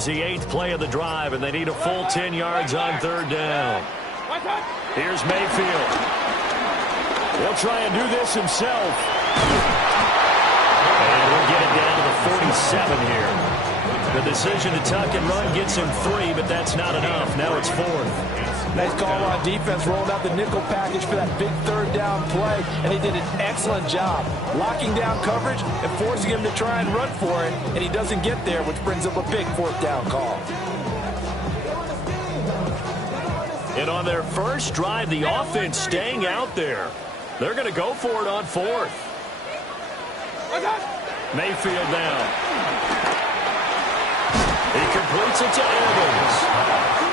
becomes the 8th play of the drive, and they need a full 10 yards on 3rd down. Here's Mayfield. He'll try and do this himself. And we'll get it down to the 47 here. The decision to tuck and run gets him 3, but that's not enough. Now it's 4th. Nice call on defense, rolled out the nickel package for that big 3rd down play, and he did an excellent job locking down coverage and forcing him to try and run for it, and he doesn't get there, which brings up a big 4th down call. And on their first drive, the offense staying out there. They're going to go for it on 4th. Mayfield down. He completes it to Evans.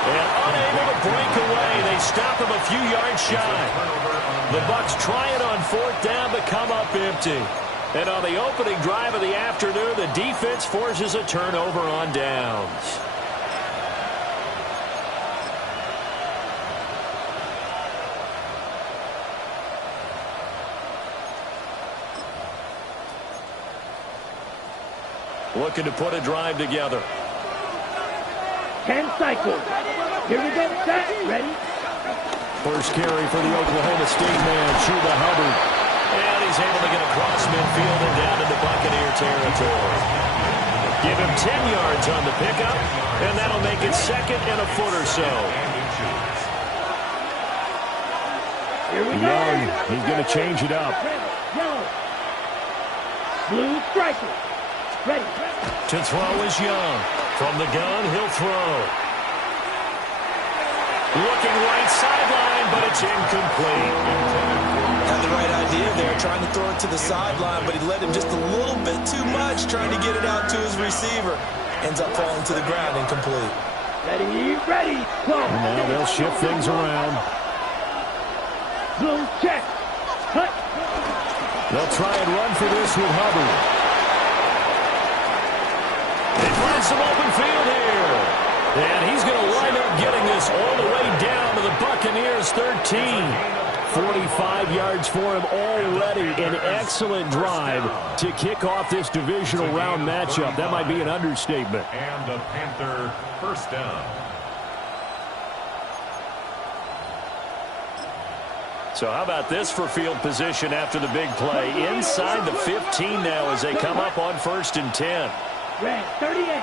And unable to break away, they stop him a few yards shy. The Bucs try it on 4th down, but come up empty. And on the opening drive of the afternoon, the defense forces a turnover on downs. Looking to put a drive together. 10 cycles. Here we go. Set. Ready. First carry for the Oklahoma State man, Chuba Hubbard. And he's able to get across midfield and down into Buccaneer territory. Give him 10 yards on the pickup, and that'll make it 2nd and a foot or so. Here we go. Young, he's going to change it up. Yellow. Blue striker. Ready. To throw is Young. From the gun, he'll throw. Looking right sideline, but it's incomplete. Had the right idea there, trying to throw it to the sideline, but he led him just a little bit too much, trying to get it out to his receiver. Ends up falling to the ground, incomplete. Ready, ready, go. And now they'll shift things around. Blue check. Cut. They'll try and run for this with Hubbard. They find some open field here. And he's going to wind up getting this all the way down to the Buccaneers 13. 45 yards for him already. An excellent drive to kick off this divisional round matchup. That might be an understatement. And a Panther first down. So how about this for field position after the big play? Inside the 15 now as they come up on 1st and 10. Red, 38.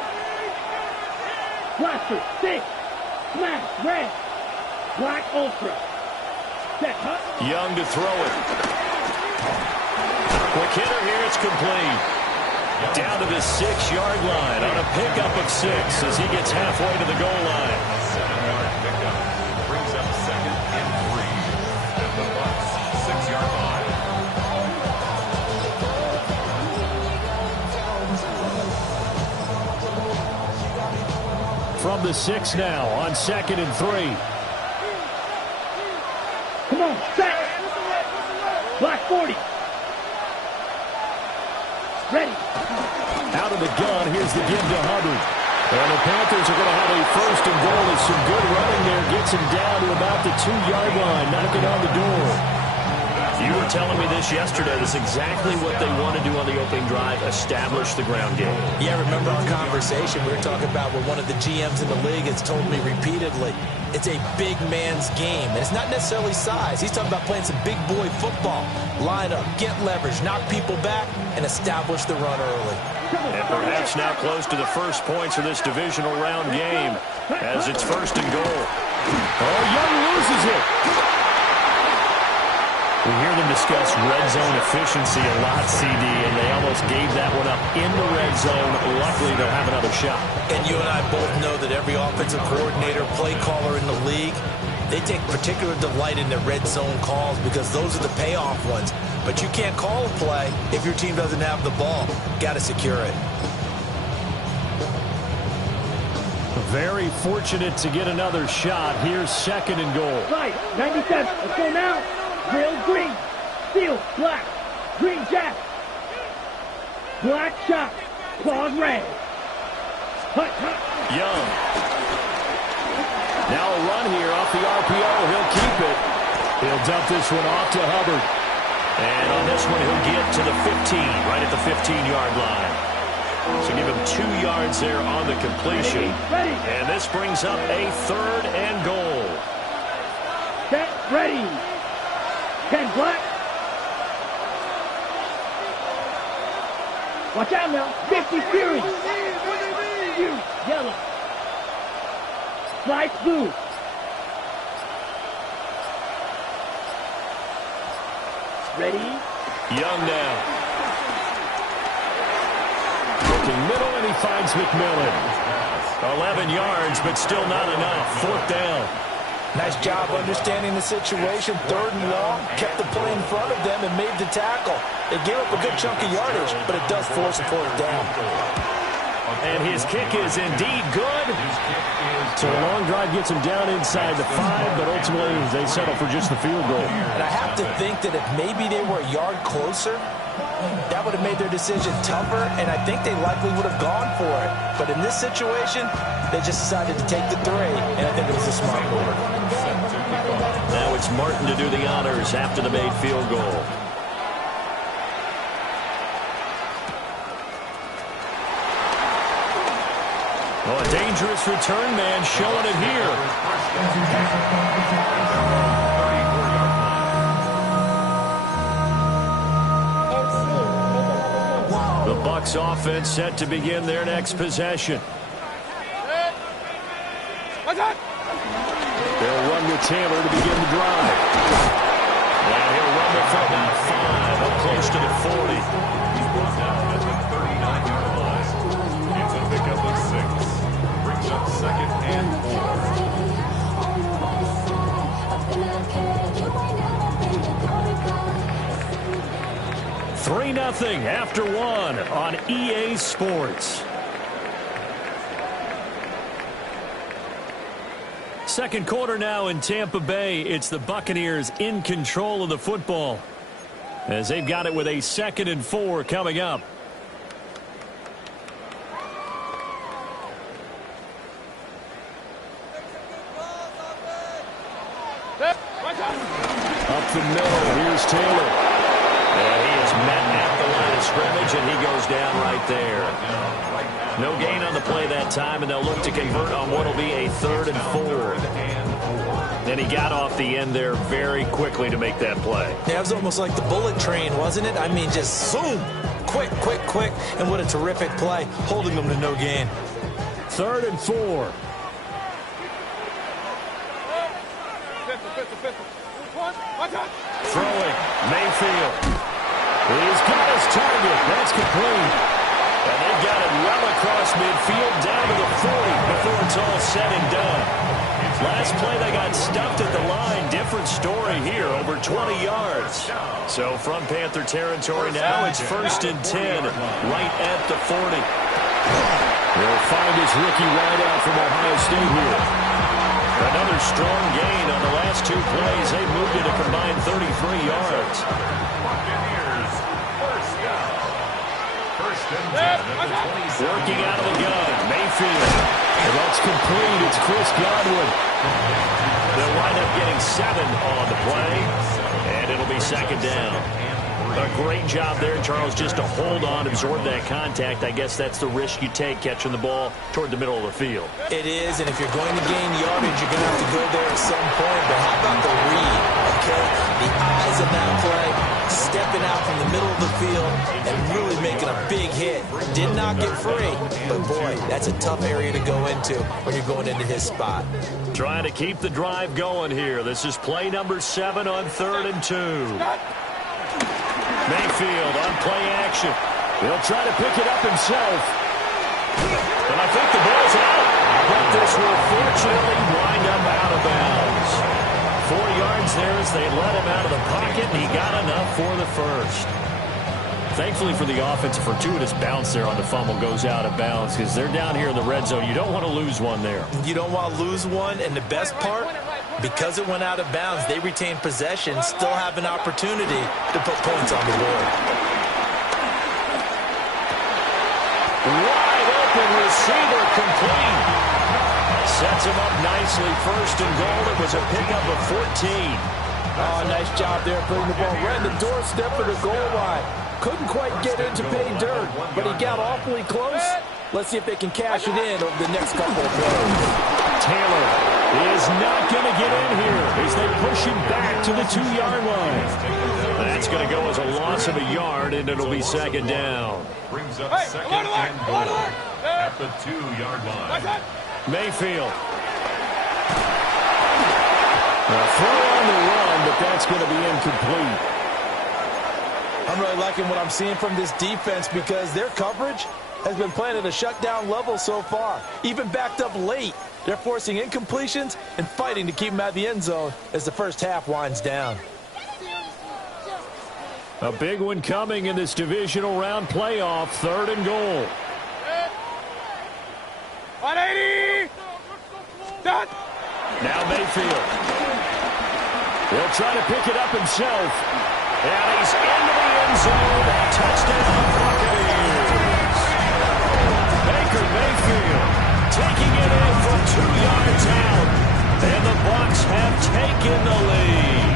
Blaster, 6. Smash, red. Black, ultra. Set, huh? Young to throw it. Quick hitter here, it's complete. Down to the 6-yard line on a pickup of 6 as he gets halfway to the goal line. 7-yard pickup. Brings up 2nd and 3. At the Bucs 6-yard line. From the 6 now on 2nd and 3. Come on, set. Black 40. Ready. Out of the gun, here's the give to Hubbard. And the Panthers are going to have a 1st and goal. It's some good running there. Gets him down to about the 2-yard line. Knocking on the door. You were telling me this yesterday. That's exactly what they want to do on the opening drive, establish the ground game. Yeah, remember our conversation we were talking about where one of the GMs in the league has told me repeatedly, it's a big man's game. And it's not necessarily size. He's talking about playing some big boy football. Line up, get leverage, knock people back, and establish the run early. And perhaps now close to the first points of this divisional round game as it's 1st and goal. Oh, Young loses it. We hear them discuss red zone efficiency a lot, CD, and they almost gave that one up in the red zone. Luckily, they'll have another shot. And you and I both know that every offensive coordinator, play caller in the league, they take particular delight in the red zone calls because those are the payoff ones. But you can't call a play if your team doesn't have the ball. Got to secure it. Very fortunate to get another shot. Here's 2nd and goal. Right, 97. Let's go now. Grill green. Steel black. Green jack. Black shot. Claws red. Hut, hut. Young. Now a run here off the RPO. He'll keep it. He'll dump this one off to Hubbard. And on this one, he'll get to the 15, right at the 15-yard line. So give him 2 yards there on the completion. Ready. And this brings up a 3rd and goal. Set, ready. 10 black. Watch out now. 50 series. You, yellow. Slice blue. Ready. Young now. Looking middle, and he finds McMillan. 11 yards, but still not enough. 4th down. Nice job understanding the situation. 3rd and long. Kept the play in front of them and made the tackle. They gave up a good chunk of yardage, but it does force a 4th down. And his kick is indeed good. So a long drive gets him down inside the 5, but ultimately they settle for just the field goal. And I have to think that if maybe they were a yard closer, that would have made their decision tougher, and I think they likely would have gone for it. But in this situation, they just decided to take the 3, and I think it was a smart move. Now it's Martin to do the honors after the made field goal. Oh, a dangerous return man showing it here. The Bucs offense set to begin their next possession. They'll run with Taylor to begin the drive. And he'll run it for about 5, up close to the 40. He's brought down at the 39-yard line. It's a pickup of 6. Brings up 2nd and 4. 3-0 after 1 on EA Sports. Second quarter now in Tampa Bay. It's the Buccaneers in control of the football as they've got it with a 2nd and 4 coming up. Up the middle, here's Taylor. And he is met at the line of scrimmage, and he goes down right there. No gain on the play that time, and they'll look to convert on what will be a 3rd and 4. And he got off the end there very quickly to make that play. Yeah, it was almost like the bullet train, wasn't it? I mean, just zoom, quick, quick, quick, and what a terrific play, holding them to no gain. 3rd and 4. Throwing, Mayfield. He's got his target. That's complete. And they've got it well across midfield, down to the 40 before it's all said and done. Last play, they got stuffed at the line. Different story here, over 20 yards. So from Panther territory now, it's 1st and 10, right at the 40. They'll find his rookie wideout from Ohio State here. Another strong gain on the last 2 plays. They moved it a combined 33 yards. Buccaneers, 1st down. 1st and 10 at the 27. Working out of the gun, Mayfield. And that's complete. It's Chris Godwin. They'll wind up getting 7 on the play, and it'll be 2nd down. A great job there, Charles, just to hold on, absorb that contact. I guess that's the risk you take catching the ball toward the middle of the field. It is, and if you're going to gain yardage, you're going to have to go there at some point. But how about the read, okay? The eyes of that play, stepping out from the middle of the field and really making a big hit. Did not get free, but boy, that's a tough area to go into when you're going into his spot. Trying to keep the drive going here. This is play number 7 on 3rd and 2. Mayfield on play action. He'll try to pick it up himself. And I think the ball's out. But this will fortunately wind up out of bounds. 4 yards there as they let him out of the pocket, and he got enough for the 1st. Thankfully for the offense, a fortuitous bounce there on the fumble goes out of bounds because they're down here in the red zone. You don't want to lose one there. You don't want to lose one, and the best part, because it went out of bounds, they retain possession, still have an opportunity to put points on the board. Wide open receiver complete. Sets him up nicely. 1st and goal. It was a pickup of 14. Oh, nice job there putting the ball right in the doorstep of the goal line. Couldn't quite get in to pay dirt, but he got awfully close. Let's see if they can cash it in over the next couple of plays. Taylor is not going to get in here as they push him back to the 2-yard line. That's going to go as a loss of a yard, and it'll be second down. Brings up second and goal at the 2-yard line. Mayfield. A throw on the run, but that's going to be incomplete. I'm really liking what I'm seeing from this defense because their coverage has been playing at a shutdown level so far. Even backed up late, they're forcing incompletions and fighting to keep them out of the end zone as the first half winds down. A big one coming in this divisional round playoff, 3rd and goal. 180! Done! Now Mayfield. He'll try to pick it up himself. And he's into the end zone. Touchdown, Buccaneers. Baker Mayfield taking it in from 2 yards out. And the Bucs have taken the lead.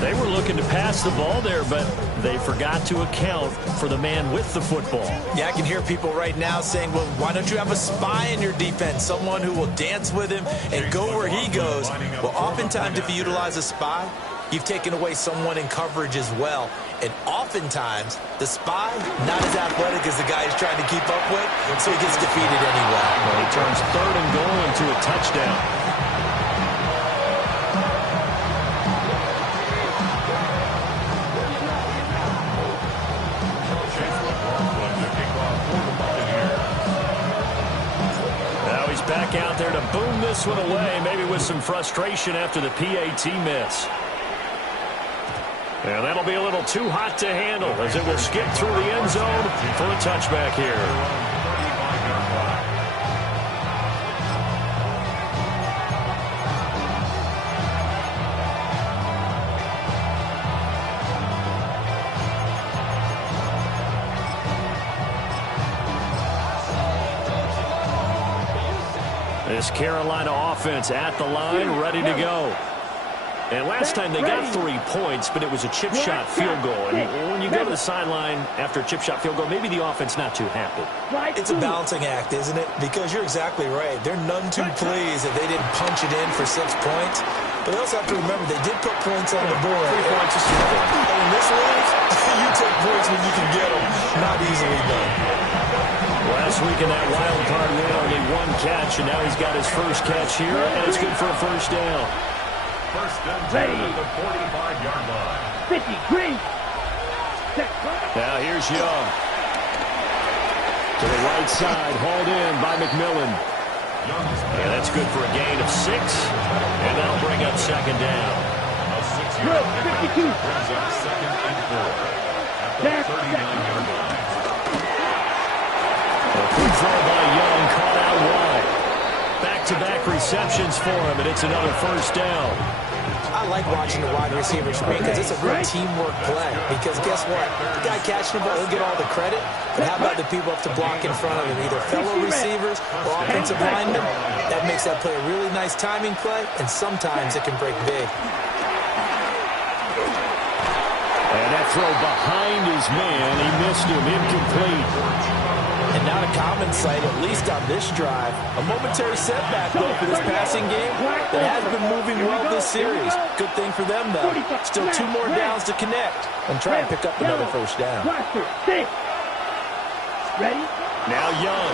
They were looking to pass the ball there, but they forgot to account for the man with the football. Yeah, I can hear people right now saying, well, why don't you have a spy in your defense, someone who will dance with him and go where he goes? Well, oftentimes if you utilize a spy, you've taken away someone in coverage as well. And oftentimes, the spy, not as athletic as the guy he's trying to keep up with, so he gets defeated anyway. Well, he turns 3rd and goal into a touchdown. Back out there to boom this one away, maybe with some frustration after the PAT miss. And that'll be a little too hot to handle as it will skip through the end zone for a touchback here. This Carolina offense at the line, ready to go. And last time they got 3 points, but it was a chip shot field goal. And when you go to the sideline after a chip shot field goal, maybe the offense not too happy. It's a balancing act, isn't it? Because you're exactly right. They're none too pleased that they didn't punch it in for 6 points. But they also have to remember they did put points on the board. 3 points is struggle. And in this league, you take points when you can get them. Not easily done. Last week in that wild card win, only 1 catch, and now he's got his first catch here, and it's good for a first down. First and 10 at the 45-yard line. 50, green. Now here's Young. To the right side, hauled in by McMillan. And that's good for a gain of 6, and that'll bring up second down. A 6-yard pickup brings up second and 4 at the 39-yard line. A quick throw by Young, caught out wide. Back-to-back receptions for him, and it's another first down. I like watching the wide receiver screen because it's a real teamwork play. Because guess what? The guy catching the ball, he'll get all the credit. But how about the people up to block in front of him, either fellow receivers or offensive linemen? That makes that play a really nice timing play, and sometimes it can break big. And that throw behind his man, he missed him, incomplete. And not a common sight, at least on this drive. A momentary setback, though, for this passing game that has been moving well this series. Good thing for them, though. Still 2 more downs to connect and try and pick up another first down. Ready? Now Young.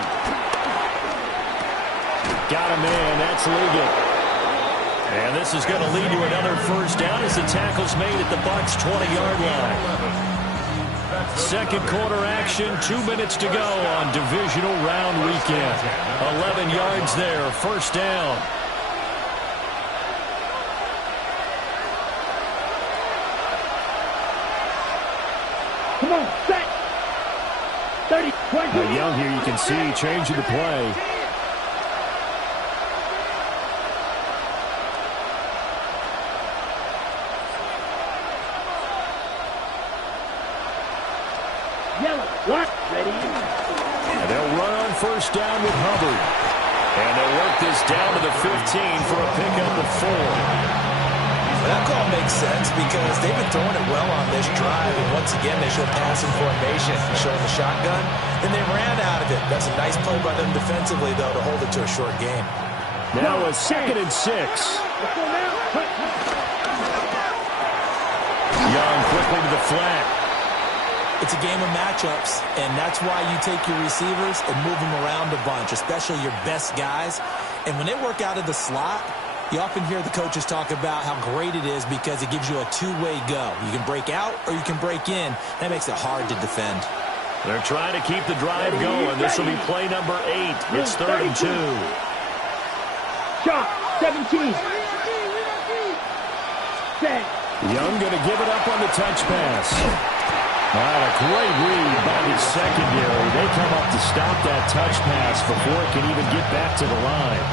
Got a man, that's Liggett. And this is going to lead to another first down as the tackle's made at the Bucs' 20-yard line. Second quarter action, 2 minutes to go on divisional round weekend. 11 yards there, first down. Come on, set. 30, 20. Now Young here, you can see changing the play. What? Ready? And they'll run on first down with Hubbard. And they'll work this down to the 15 for a pickup of 4. And that call makes sense because they've been throwing it well on this drive. And once again, they show passing formation, showing the shotgun. And they ran out of it. That's a nice play by them defensively, though, to hold it to a short game. Now a 2nd and 6. Young quickly to the flat. It's a game of matchups, and that's why you take your receivers and move them around a bunch, especially your best guys. And when they work out of the slot, you often hear the coaches talk about how great it is because it gives you a two-way go. You can break out or you can break in. That makes it hard to defend. They're trying to keep the drive going. This will be play number 8. It's 3rd and 2. Shot, 17. Set. Young going to give it up on the touch pass. A great read by the secondary. They come up to stop that touch pass before it can even get back to the line.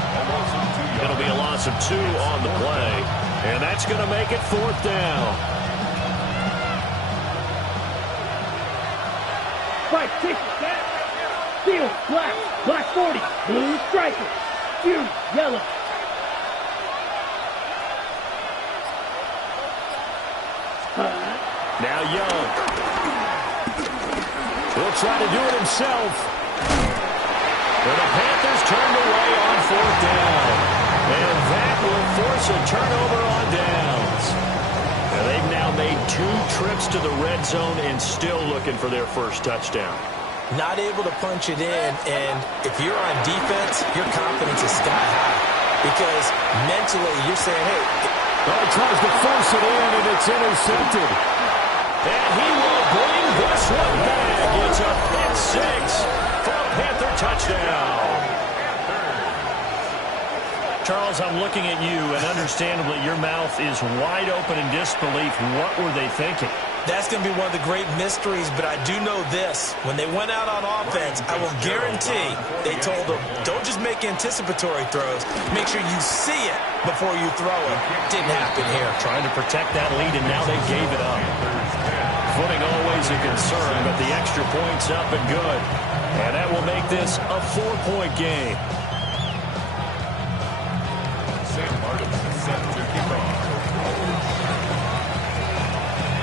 It'll be a loss of 2 on the play, and that's going to make it 4th down. 5, 6, steel, black, black 40, blue striker, Fury, yellow. Now Young. He'll try to do it himself. But the Panthers turned away on 4th down. And that will force a turnover on downs. And they've now made 2 trips to the red zone and still looking for their first touchdown. Not able to punch it in, and if you're on defense, your confidence is sky high. Because mentally, you're saying, hey. He tries to force it in, and it's intercepted. And he will bring this one back. It's a pick 6 for a Panther touchdown. Charles, I'm looking at you, and understandably, your mouth is wide open in disbelief. What were they thinking? That's going to be one of the great mysteries, but I do know this. When they went out on offense, I will guarantee they told them, don't just make anticipatory throws. Make sure you see it before you throw it. Didn't happen here. Trying to protect that lead, and now they gave it up. Footing always a concern, but the extra point's up and good. And that will make this a 4-point game.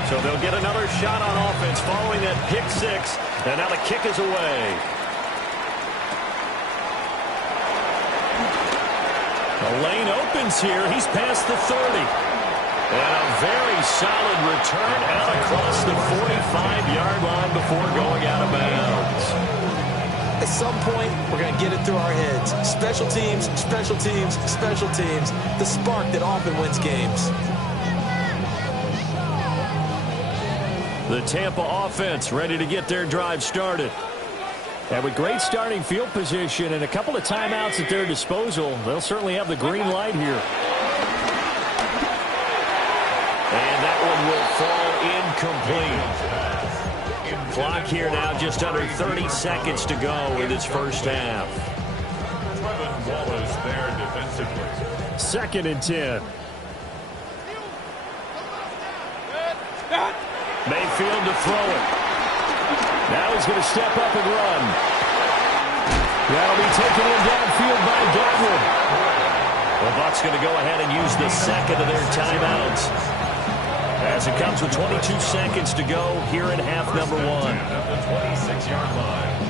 So they'll get another shot on offense following that pick 6. And now the kick is away. The lane opens here. He's past the 30. And a very solid return out across the 45-yard line before going out of bounds. At some point, we're going to get it through our heads. Special teams, special teams, special teams. The spark that often wins games. The Tampa offense ready to get their drive started. And with great starting field position and a couple of timeouts at their disposal, they'll certainly have the green light here. And that one will fall incomplete. Clock here now, just under 30 seconds to go in this first half. Trevin Wallace there defensively. 2nd and 10. Mayfield to throw it. Now he's going to step up and run. That'll be taken in downfield by Godwin. The Bucs going to go ahead and use the second of their timeouts. As it comes with 22 seconds to go here in half number 1. At the 26-yard line.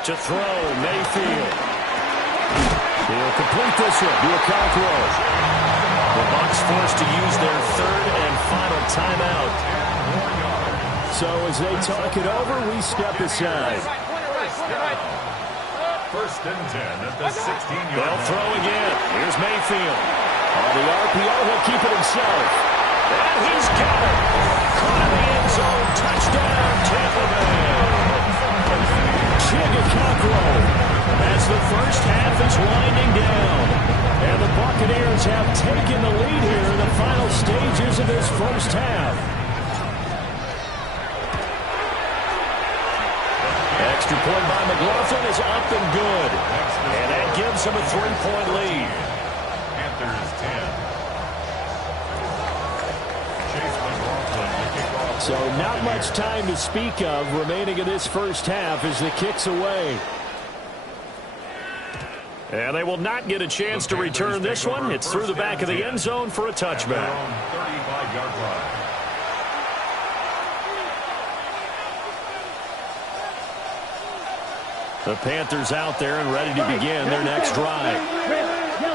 To throw, Mayfield. He'll complete this one to Okonkwo. The Bucs forced to use their 3rd and final timeout. So as they talk it over, we step aside. First and 10 at the 16-yard line. They'll throw again. Here's Mayfield. On the RPO, he'll keep it himself. And he's got it. Caught in the end zone. Touchdown, Tampa Bay. Okonkwo as the first half is winding down. And the Buccaneers have taken the lead here in the final stages of this first half. Extra point by McLaughlin is up and good. And that gives them a 3-point lead. Panthers 10. So not much time to speak of remaining in this first half as the kick's away. And they will not get a chance to return this one. It's through the back of the end zone for a touchback. 35-yard line. The Panthers out there and ready to begin their next drive.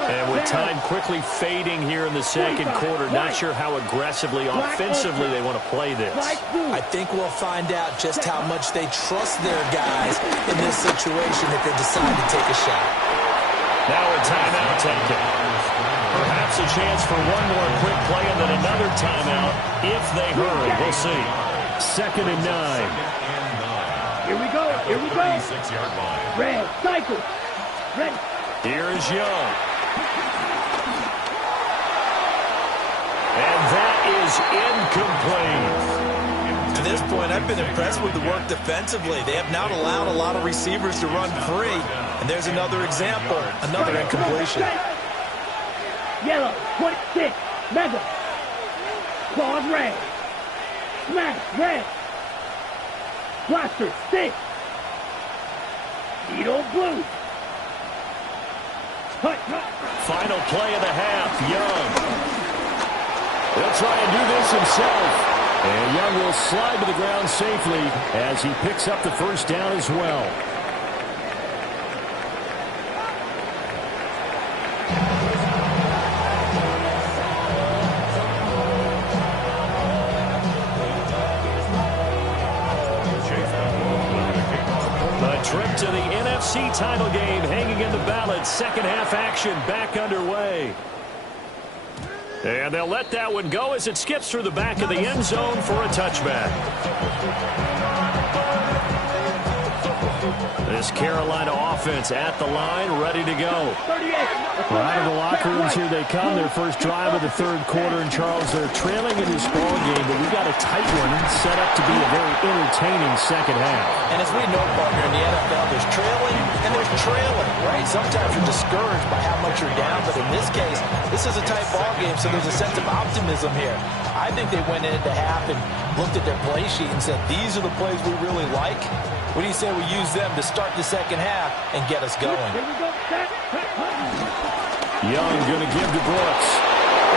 And with time quickly fading here in the second quarter, not sure how aggressively, offensively they want to play this. I think we'll find out just how much they trust their guys in this situation if they decide to take a shot. Now a timeout taken. Perhaps a chance for one more quick play and then another timeout if they hurry. We'll see. 2nd and 9. Here we go. Here we go. 36-yard line. Red, cycle. Ready. Here is Young. And that is incomplete. To this point, I've been impressed with the work defensively. They have not allowed a lot of receivers to run free. And there's another example, another incompletion. Yellow, 26. Mega. Claws red. Smash, red. Blaster, 6. Needle, blue. Hut, hut. Final play of the half, Young. He'll try and do this himself. And Young will slide to the ground safely as he picks up the first down as well. Trip to the NFC title game hanging in the balance. Second half action back underway. And they'll let that one go as it skips through the back of the end zone for a touchback. This Carolina offense at the line, ready to go. Out of the locker rooms, here they come. Their first drive of the third quarter. And, Charles, they're trailing in this ball game, but we've got a tight one set up to be a very entertaining second half. And as we know, partner, in the NFL, there's trailing and there's trailing, right? Sometimes you're discouraged by how much you're down, but in this case, this is a tight ball game, so there's a sense of optimism here. I think they went into half and looked at their play sheet and said, these are the plays we really like. What do you say we use them to start the second half and get us going? Young going to give to Brooks.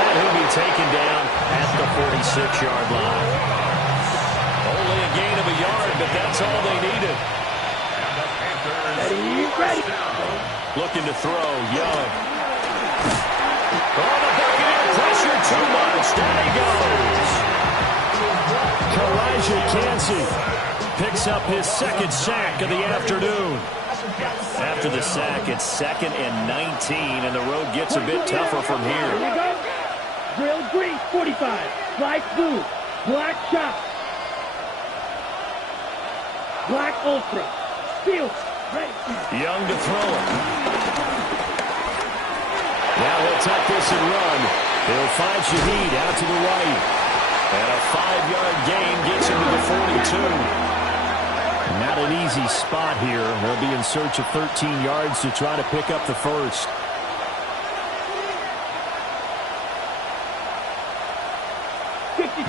And he'll be taken down at the 46-yard line. Only a gain of a yard, but that's all they needed. Ready. Looking to throw, Young. Oh, the Buccaneer pressure too much. Down he goes. Kalijah Kancey picks up his second sack of the afternoon. After the sack, it's 2nd and 19, and the road gets a bit tougher from here. Here we go. Grilled green, 45. Slice blue. Black shot. Black ultra. Steel. Ready. Young to throw it. Now he'll tuck this and run. He'll find Shaheed out to the right. And a 5-yard gain gets him to the 42. Not an easy spot here. They'll be in search of 13 yards to try to pick up the first.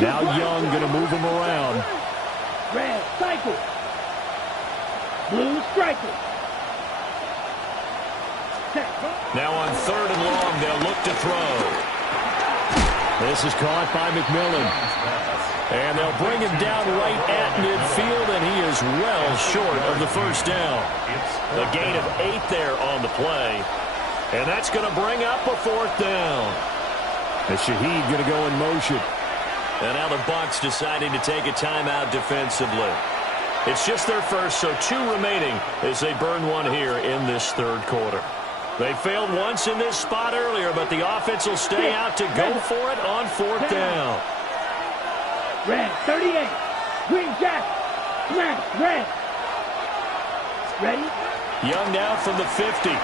Now Young going to move him around. Red, cycle. Blue, striker. Now on 3rd and long, they'll look to throw. This is caught by McMillan. And they'll bring him down right at midfield, and he is well short of the first down. A gain of 8 there on the play. And that's going to bring up a 4th down. And Shaheed going to go in motion. And now the Bucs deciding to take a timeout defensively. It's just their first, so 2 remaining as they burn one here in this third quarter. They failed once in this spot earlier, but the offense will stay out to go for it on 4th down. Red, 38. Green jack. Smash, red. Ready? Young now from the 50.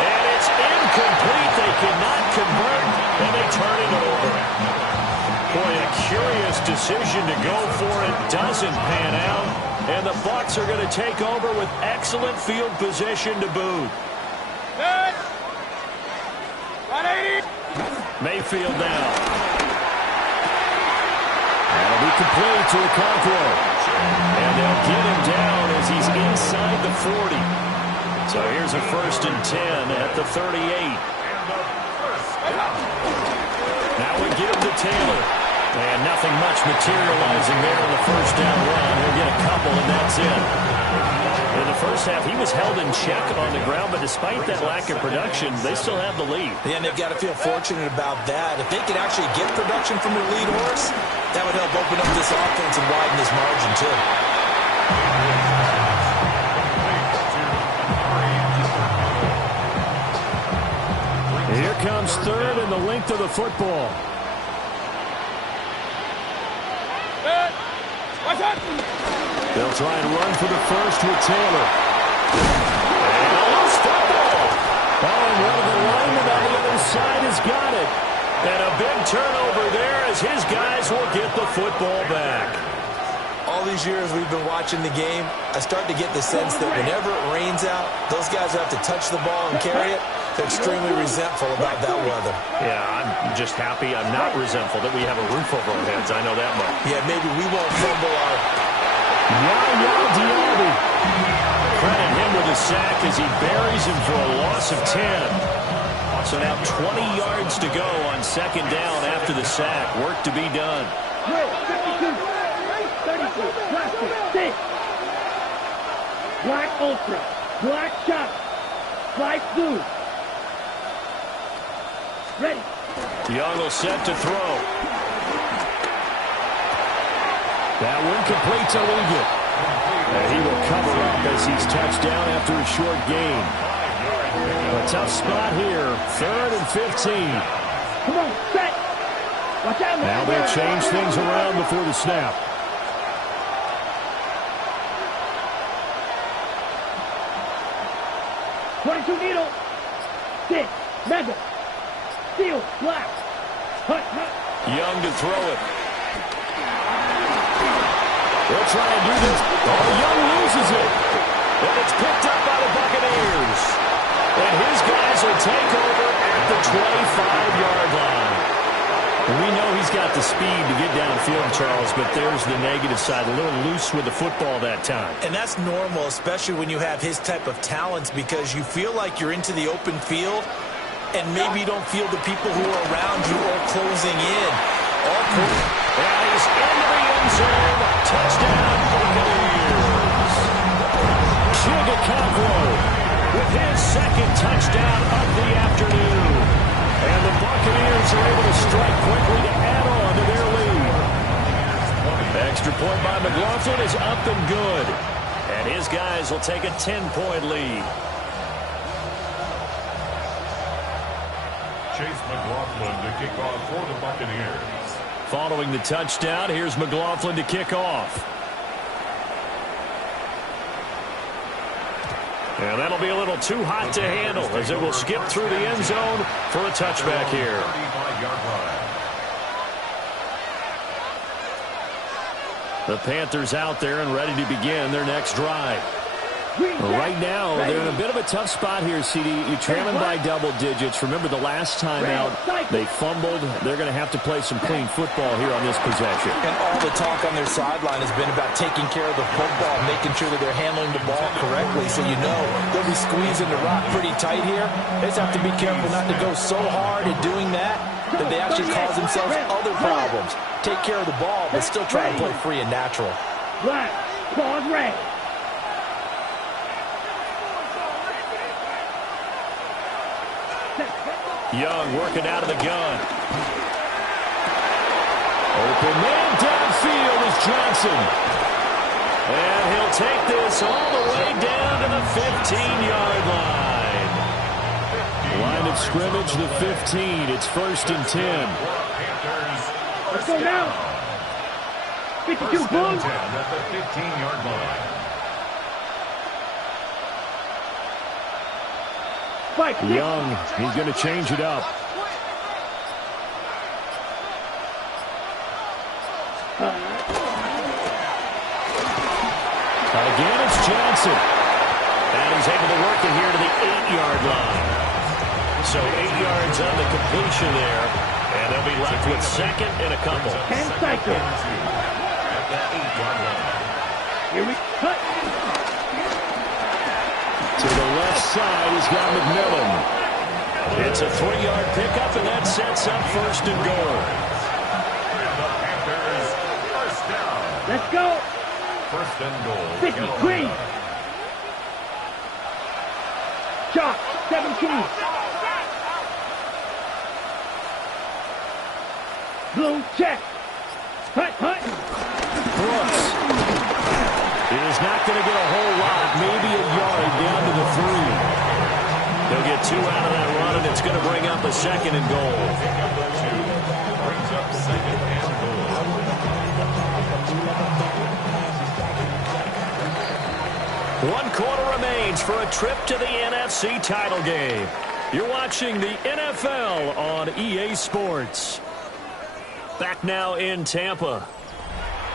And it's incomplete. They cannot convert, and they turn it over. Boy, a curious decision to go for it. Doesn't pan out. And the Bucs are going to take over with excellent field position to boot. Good. 180. Mayfield now. That'll be complete to Okonkwo. And they'll get him down as he's inside the 40. So here's a 1st and 10 at the 38. Now we give him to Taylor. And nothing much materializing there in the first down run. He'll get a couple, and that's it. In the first half, he was held in check on the ground, but despite that lack of production, they still have the lead. Yeah, and they've got to feel fortunate about that. If they could actually get production from their lead horse, that would help open up this offense and widen this margin, too. Here comes 3rd and the length of the football. They'll try and run for the first with Taylor. And a loose football. Oh, and one of the linemen on the other side has got it. And a big turnover there as his guys will get the football back. All these years we've been watching the game, I start to get the sense that whenever it rains out, those guys who have to touch the ball and carry it, they're extremely resentful about that weather. Yeah, I'm just happy I'm not resentful that we have a roof over our heads. I know that much. Yeah, maybe we won't fumble our... Yaya Diaby. Credit him with a sack as he buries him for a loss of 10. So now 20 yards to go on 2nd down after the sack. Work to be done. 52, 32, plastic, 6. Black Ultra, Black Shot, Light Blue. Ready. Young will set to throw. That one complete to Ligon. And he will cover up as he's touched down after a short gain. A tough spot here. 3rd and 15. Come on, set. Watch out. Now they'll change things around before the snap. Needle. 6. Mega. Steel. Black. Hut, hut. Young to throw it. They'll try and do this. Oh, Young loses it. And it's picked up by the Buccaneers. And his guys will take over at the 25-yard line. We know he's got the speed to get downfield, Charles, but there's the negative side. A little loose with the football that time. And that's normal, especially when you have his type of talents, because you feel like you're into the open field, and maybe you don't feel the people who are around you or closing in. And he's into the end zone. Touchdown, Buccaneers. Chig Okonkwo with his 2nd touchdown of the afternoon. And the Buccaneers are able to strike quickly to add on to their lead. Extra point by McLaughlin is up and good. And his guys will take a 10-point lead. Chase McLaughlin to kick off for the Buccaneers. Following the touchdown, here's McLaughlin to kick off. And that'll be a little too hot to handle as it will skip through the end zone for a touchback here. 35-yard line. The Panthers out there and ready to begin their next drive. Right now, they're in a bit of a tough spot here, CD. You're trailing by double digits. Remember the last time out, they fumbled. They're going to have to play some clean football here on this possession. And all the talk on their sideline has been about taking care of the football, making sure that they're handling the ball correctly. So you know they'll be squeezing the rock pretty tight here. They just have to be careful not to go so hard in doing that that they actually cause themselves other problems. Take care of the ball, but still try to play free and natural. Black. Pause red. Young working out of the gun. Open man downfield is Johnson. And he'll take this all the way down to the 15-yard line. Line of scrimmage, the 15. It's 1st and 10. Let's go now. 52 First Blue. and 10 at the 15-yard line. Young, he's going to change it up. Again, it's Johnson. And he's able to work it here to the 8-yard line. So 8 yards on the completion there. And they'll be left with second and a couple. 10 seconds. Here we cut. To the left side, he's got McMillan. It's a 3-yard pickup, and that sets up first and goal. Let's go. First and goal. 50, Green. Chalk, 17. Blue, check. Hut. Brooks is not going to get a whole lot, maybe a yard down to the 3. They'll get 2 out of that run, and it's going to bring up a second and goal. Brings up second and goal. 1 quarter remains for a trip to the NFC title game. You're watching the NFL on EA Sports. Back now in Tampa.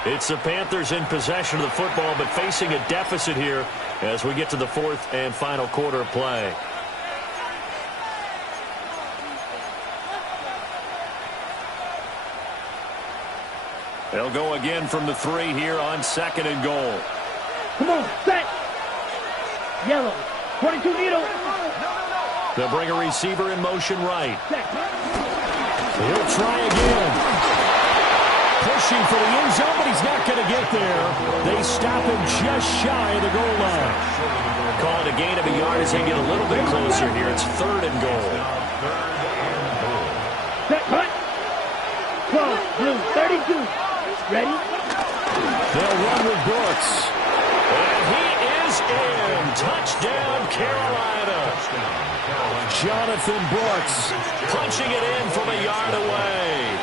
It's the Panthers in possession of the football, but facing a deficit here as we get to the 4th and final quarter of play. They'll go again from the 3 here on second and goal. Come on, set. Yellow, 22 needle. They'll bring a receiver in motion right. Set. He'll try again. Pushing for the end zone, but he's not going to get there. They stop him just shy of the goal line. Call it a gain of a yard as they get a little bit closer here. It's 3rd and goal. Set, hut. 12, blue, 32. Ready? They'll run with Brooks. And he is in. Touchdown, Carolina. Jonathan Brooks punching it in from a yard away.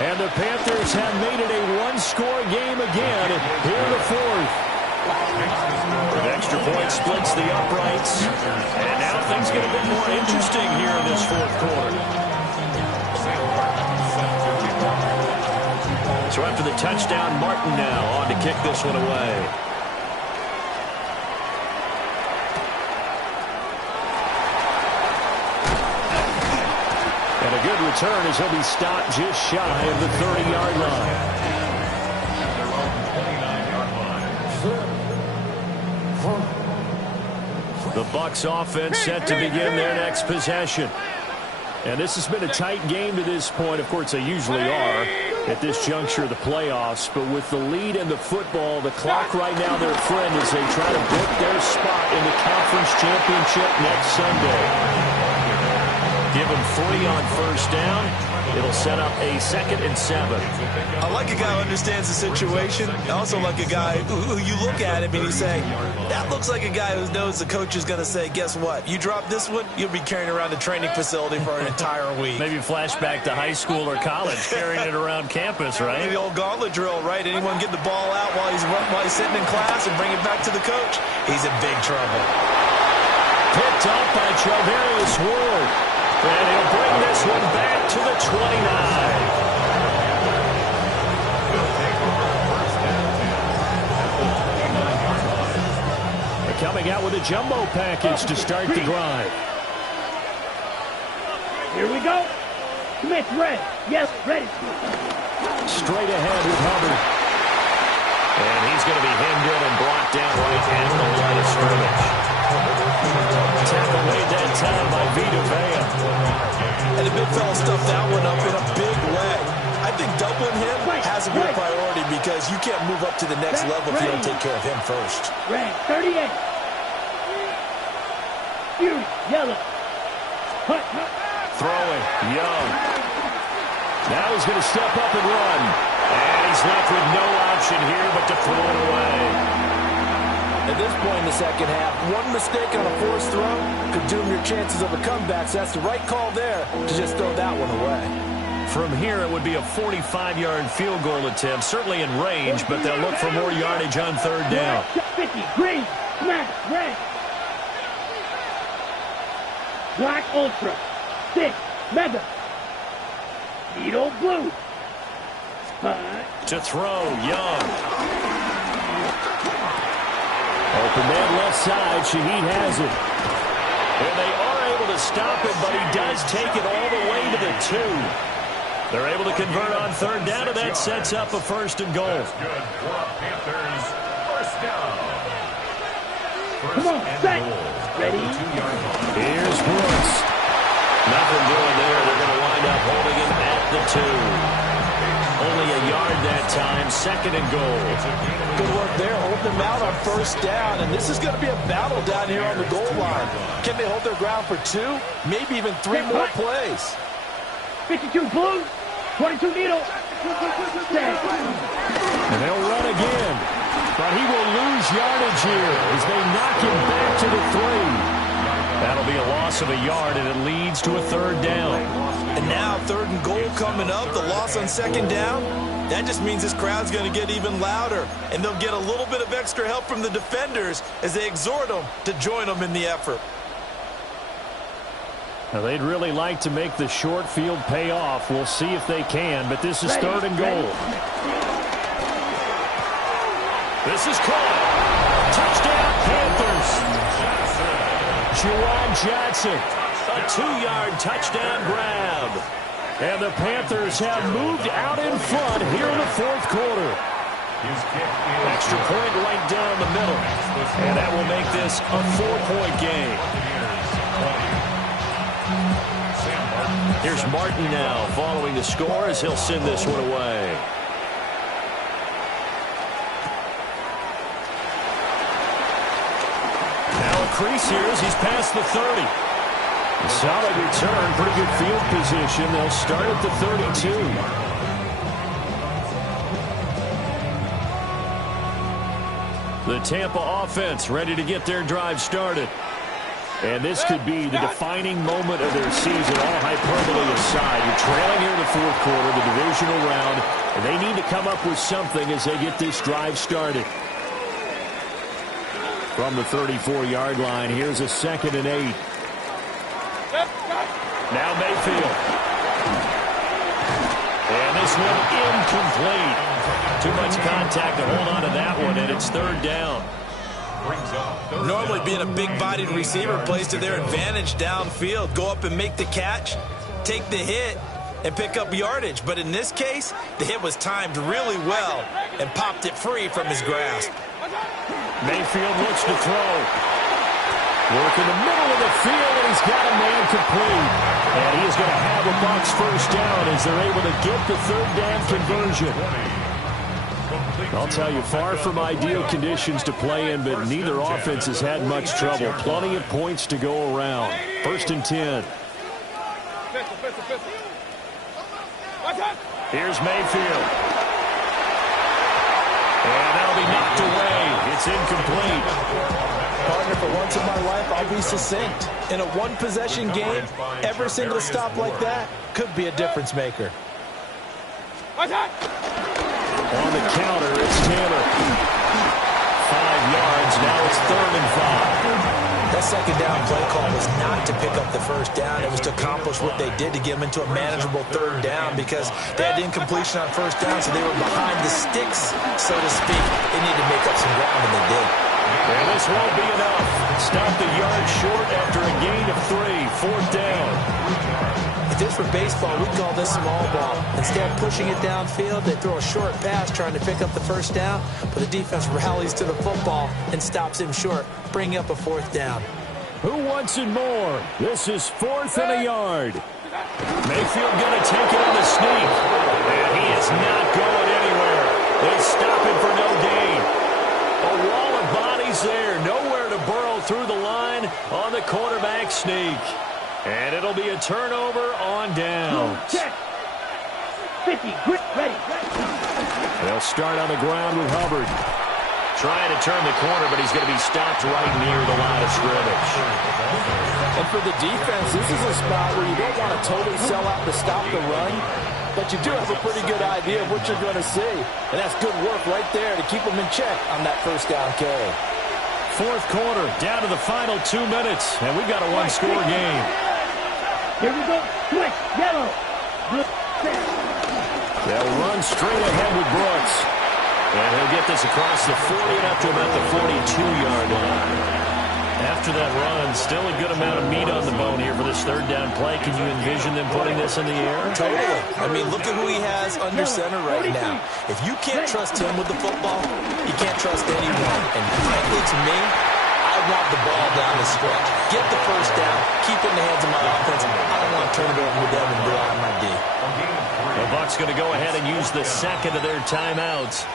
And the Panthers have made it a 1-score game again here in the 4th. An extra point splits the uprights. And now things get a bit more interesting here in this 4th quarter. So after the touchdown, Martin now on to kick this one away. And a good return as he'll be stopped just shy of the 30-yard line. The Bucs offense set to begin their next possession. And this has been a tight game to this point. Of course, they usually are at this juncture of the playoffs. But with the lead in the football, the clock right now their friend as they try to book their spot in the conference championship next Sunday. Give him 3 on first down. It'll set up a 2nd and 7. I like a guy who understands the situation. I also like a guy who you look at him and you say, that looks like a guy who knows the coach is going to say, guess what? You drop this one, you'll be carrying around the training facility for an entire week. Maybe flashback to high school or college, carrying it around campus, right? The old gauntlet drill, right? Anyone get the ball out while he's sitting in class and bring it back to the coach? He's in big trouble. Picked up by Charvarius Ward. And he'll bring this one back to the 29. They're coming out with a jumbo package to start the drive. Here we go. Smith, red. Yes, ready. Straight ahead with Hubbard. And he's going to be hemmed in and brought down right at the line of scrimmage. Tackle made that time by Vita Vea. And the big fella stuffed that one up in a big way. I think doubling him has to be a priority because you can't move up to the next level if you don't take care of him first. Red, 38. Fury, yellow. Hut. Throwing, Young. Now he's going to step up and run. And he's left with no option here but to throw it away. At this point in the second half, one mistake on a forced throw could doom your chances of a comeback. So that's the right call there to just throw that one away. From here, it would be a 45-yard field goal attempt, certainly in range, but they'll look for more yardage on 3rd down. 50, green, smash, red. Black Ultra, 6, mega. Needle blue. To throw, Young. Open man left side, Shaheed has it. And they are able to stop it, but he does take it all the way to the 2. They're able to convert on third down, and that sets up a first and goal. That's good for Panthers. First down. Come on, set. Ready? Here's Brooks. Nothing doing there. They're going to wind up holding him at the 2. Only a yard that time, second and goal. Good work there, holding them out on first down. And this is going to be a battle down here on the goal line. Can they hold their ground for 2? Maybe even 3 more plays. 52 blue, 22 needle. And they'll run again. But he will lose yardage here as they knock him back to the 3. That'll be a loss of a yard, and it leads to a third down. And now third and goal coming up, the loss on second down. That just means this crowd's going to get even louder, and they'll get a little bit of extra help from the defenders as they exhort them to join them in the effort. Now, they'd really like to make the short field pay off. We'll see if they can, but this is third and goal. This is caught. Touchdown, Panthers. Juwan Johnson, a 2-yard touchdown grab. And the Panthers have moved out in front here in the fourth quarter. Extra point right down the middle. And that will make this a 4-point game. Here's Martin now following the score as he'll send this one away. Now a crease here as he's past the 30. A solid return, pretty good field position. They'll start at the 32. The Tampa offense ready to get their drive started. And this could be the defining moment of their season, all hyperbole aside. You're trailing here in the fourth quarter, the divisional round, and they need to come up with something as they get this drive started. From the 34-yard line, here's a 2nd and 8. Now Mayfield. And this one incomplete. Too much contact to hold on to that one, and it's third down. Normally being a big-bodied receiver plays to their advantage downfield. Go up and make the catch, take the hit, and pick up yardage. But in this case, the hit was timed really well and popped it free from his grasp. Mayfield looks to throw. Work in the middle of the field, and he's got a man complete. And he is going to have a Bucs first down as they're able to get the third down conversion. I'll tell you, far from ideal conditions to play in, but neither offense has had much trouble. Plenty of points to go around. 1st and 10. Here's Mayfield. And that'll be knocked away. It's incomplete. Partner, for once in my life, I'll be succinct. In a one-possession game, every single stop like that could be a difference maker. On the counter, it's Taylor. 5 yards, now it's 3rd and 5. That second down play call was not to pick up the first down. It was to accomplish what they did to get them into a manageable third down because they had incompletion on first down, so they were behind the sticks, so to speak. They needed to make up some ground, and they did. And this won't be enough. Stop the yard short after a gain of 3. 4th down. If this were baseball, we'd call this small ball. Instead of pushing it downfield, they throw a short pass trying to pick up the first down, but the defense rallies to the football and stops him short, bringing up a 4th down. Who wants it more? This is 4th and a yard. Mayfield going to take it on the sneak. And he is not going anywhere. They stop him for no gain. A wall of bodies there. Nowhere to burrow through the line on the quarterback sneak. And it'll be a turnover on downs. 50, quick, ready. They'll start on the ground with Hubbard. Trying to turn the corner, but he's going to be stopped right near the line of scrimmage. And for the defense, this is a spot where you don't want to totally sell out to stop the run, but you do have a pretty good idea of what you're going to see. And that's good work right there to keep them in check on that first down carry. 4th quarter, down to the final 2 minutes, and we've got a one-score game. Here we go. Switch. Yellow. Blue. They'll run straight ahead with Brooks. And he'll get this across the 40 and up to about the 42-yard line. After that run, still a good amount of meat on the bone here for this third down play. Can you envision them putting this in the air? Totally. I mean, look at who he has under center right now. If you can't trust him with the football, you can't trust anyone. And frankly, to me, I want the ball down the stretch. Get the first down. Keep it in the hands of my offense. I don't want to turn it over to Devin Brill on my D. The Bucs going to go ahead and use the second of their timeouts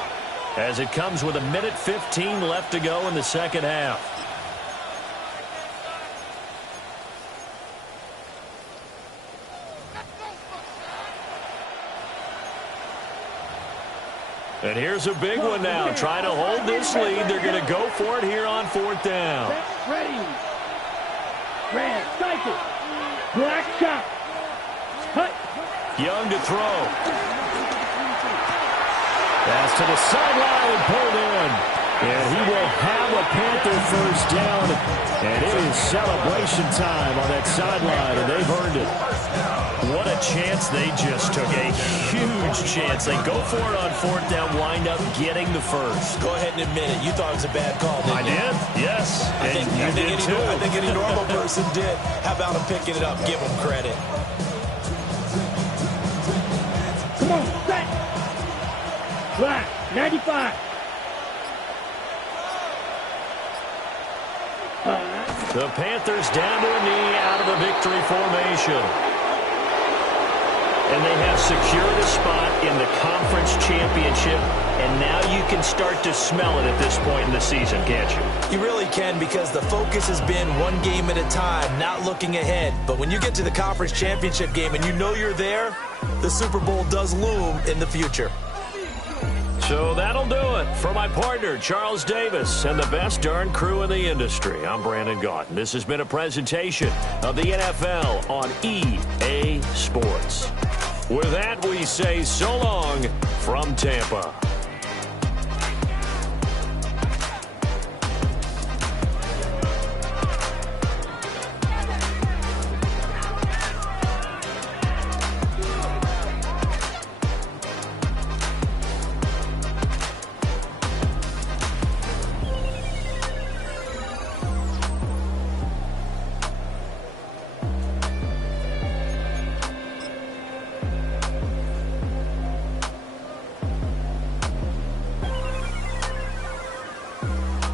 as it comes with 1:15 left to go in the second half. And here's a big one now. Trying to hold this lead. They're going to go for it here on fourth down. Ready. Red, cycle. Black shot. Cut. Young to throw. Pass to the sideline and pulled in. And he will have a Panther first down. And it is celebration time on that sideline, and they've earned it. What a chance they just took. A huge chance. They go for it on fourth down, wind up getting the first. Go ahead and admit it. You thought it was a bad call, didn't you? I did, yes. I think any normal person did. How about him picking it up? Give him credit. Come on, set. Black, 95. The Panthers down to a knee out of the victory formation. And they have secured a spot in the conference championship, and now you can start to smell it at this point in the season, can't you? You really can, because the focus has been one game at a time, not looking ahead. But when you get to the conference championship game and you know you're there, the Super Bowl does loom in the future. So that'll do it for my partner, Charles Davis, and the best darn crew in the industry. I'm Brandon Gaudin. This has been a presentation of the NFL on EA Sports. With that, we say so long from Tampa.